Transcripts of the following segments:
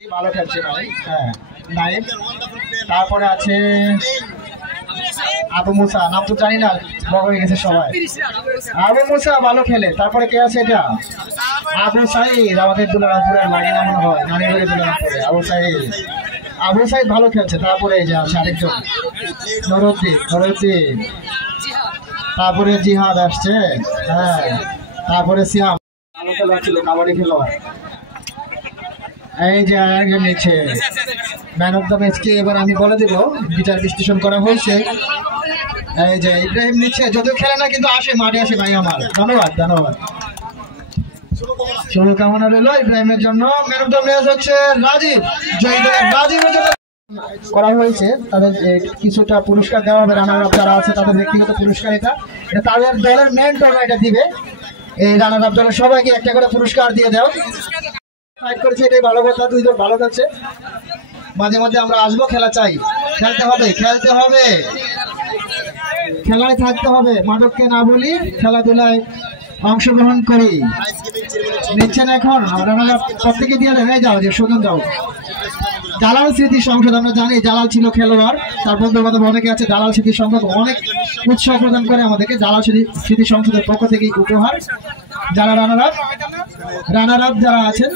ভালো খেলছে ভাই। হ্যাঁ নাইম, তারপরে আছে আবু মুসা, নাম তো জানি না, বড় হয়ে গেছে সবাই। আবু মুসা ভালো খেলে। তারপরে কে আছে এটা? আবু সাইদ, আমাদের দুলারামপুরের লাগে না মনে হয়, নানি বাড়ি দুলারামপুরে। আবু সাইদ, আবু সাইদ ভালো খেলছে। তারপরে এই যে আছে আরেকজন নরুদ্দিন, তারপরে জিহাদ আসছে। হ্যাঁ, তারপরে সিয়াম ভালো খেলা ছিল, কাবাডি খেলোয়াড়। এই যে আরেকজন নিচ্ছে ম্যান অফ দ্য ম্যাচ কে, এবার আমি বলে দেবো, বিচার বিশ্লেষণ করা হয়েছে। এই যে ইব্রাহিম নিচ্ছে, যদিও খেলে না কিন্তু আসে, মাঠে আসে ভাই আমার। ধন্যবাদ ধন্যবাদ, শুভকামনা রইল ইব্রাহিমের জন্য। ম্যান অফ দ্য ম্যাচ হচ্ছে রাজীব, রাজীবের জন্য করা হয়েছে। তাদের কিছুটা পুরস্কার দেওয়া হবে, রানার আপ যারা আছে তাদের ব্যক্তিগত পুরস্কার। এটা তাদের দলের মেন্টর এটা দিবে। এই রানার আপ দলের সবাইকে একটা করে পুরস্কার দিয়ে দাও। ফাইট করেছে, এটাই ভালো কথা, দুই দল ভালো খেলছে। মাঝে মাঝে আমরা আসবো, খেলা চাই, খেলতে হবে, খেলতে হবে, খেলায় থাকতে হবে, মাদককে না বলি, খেলাধুলায় অংশগ্রহণ করি। নিচ্ছেন এখন প্রত্যেকে দিয়ে দেবে, যাও যে সুজন যাও। জালাল স্মৃতি সংসদ, আমরা জানি জালাল ছিল খেলোয়াড়, তার বন্ধু বান্ধব অনেকে আছে। জালাল স্মৃতি সংসদ অনেক উৎসাহ প্রদান করে আমাদেরকে। জালাল স্মৃতি সংসদের পক্ষ থেকে উপহার, যারা রানার আপ যারা আছেন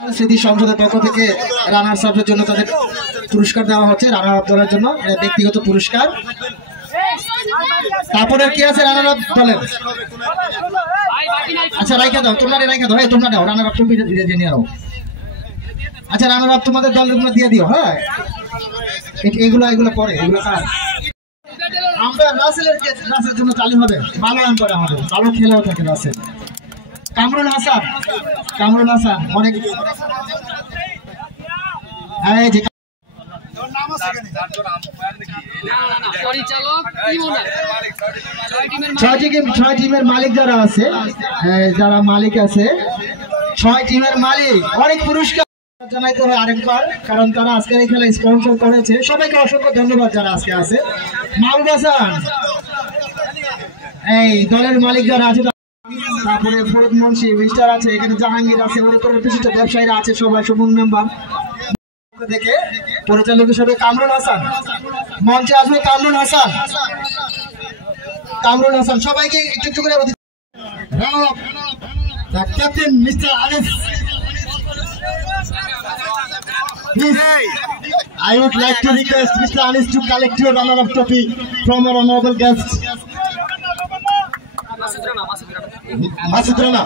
স্মৃতি সংসদের পক্ষ থেকে রানার্স আপের জন্য তাদের পুরস্কার দেওয়া হচ্ছে, রানার আপ দলের জন্য ব্যক্তিগত পুরস্কার। তারপরে কি আছে রানার আপ দলের? আচ্ছা রাইখা দাও, তোমরা রাইখা দাও, তোমরা দাও রানার আপ, তুমি নিয়ে নাও। আচ্ছা রানার আপ তোমাদের দলগুলো দিয়ে দিও। হ্যাঁ, এগুলো পরে, এগুলো কার? আমরা রাসেলের জন্য চালু হবে, ভালো রান করে আমাদের, ভালো খেলেও থাকে রাসেল। কামরুল হাসান অনেক ছয় টিমের মালিক যারা আছে, যারা মালিক আছে, 6 টিমের মালিক অনেক পুরস্কার জানাইতে হয় আরেকবার, কারণ তারা আজকের এই খেলা স্পন্সর করেছে। সবাইকে অসংখ্য ধন্যবাদ যারা আজকে আছে। মাহবুব হাসান, এই দলের মালিক যারা আছে, তারপরে ফরিদ মুন্সি, মিস্টার আছে, এখানে জাহাঙ্গীর আছে, ওর বিশিষ্ট ব্যবসায়ীরা আছে, সবাই সমুন মেম্বার থেকে পরিচালক হিসেবে কামরুল হাসান, মঞ্চে আসবে কামরুল হাসান, সবাইকে একটু করে captain mister Arif. I would like to request Mr. Anis to collect your runner-up trophy from our honorable guest. Masud Rana.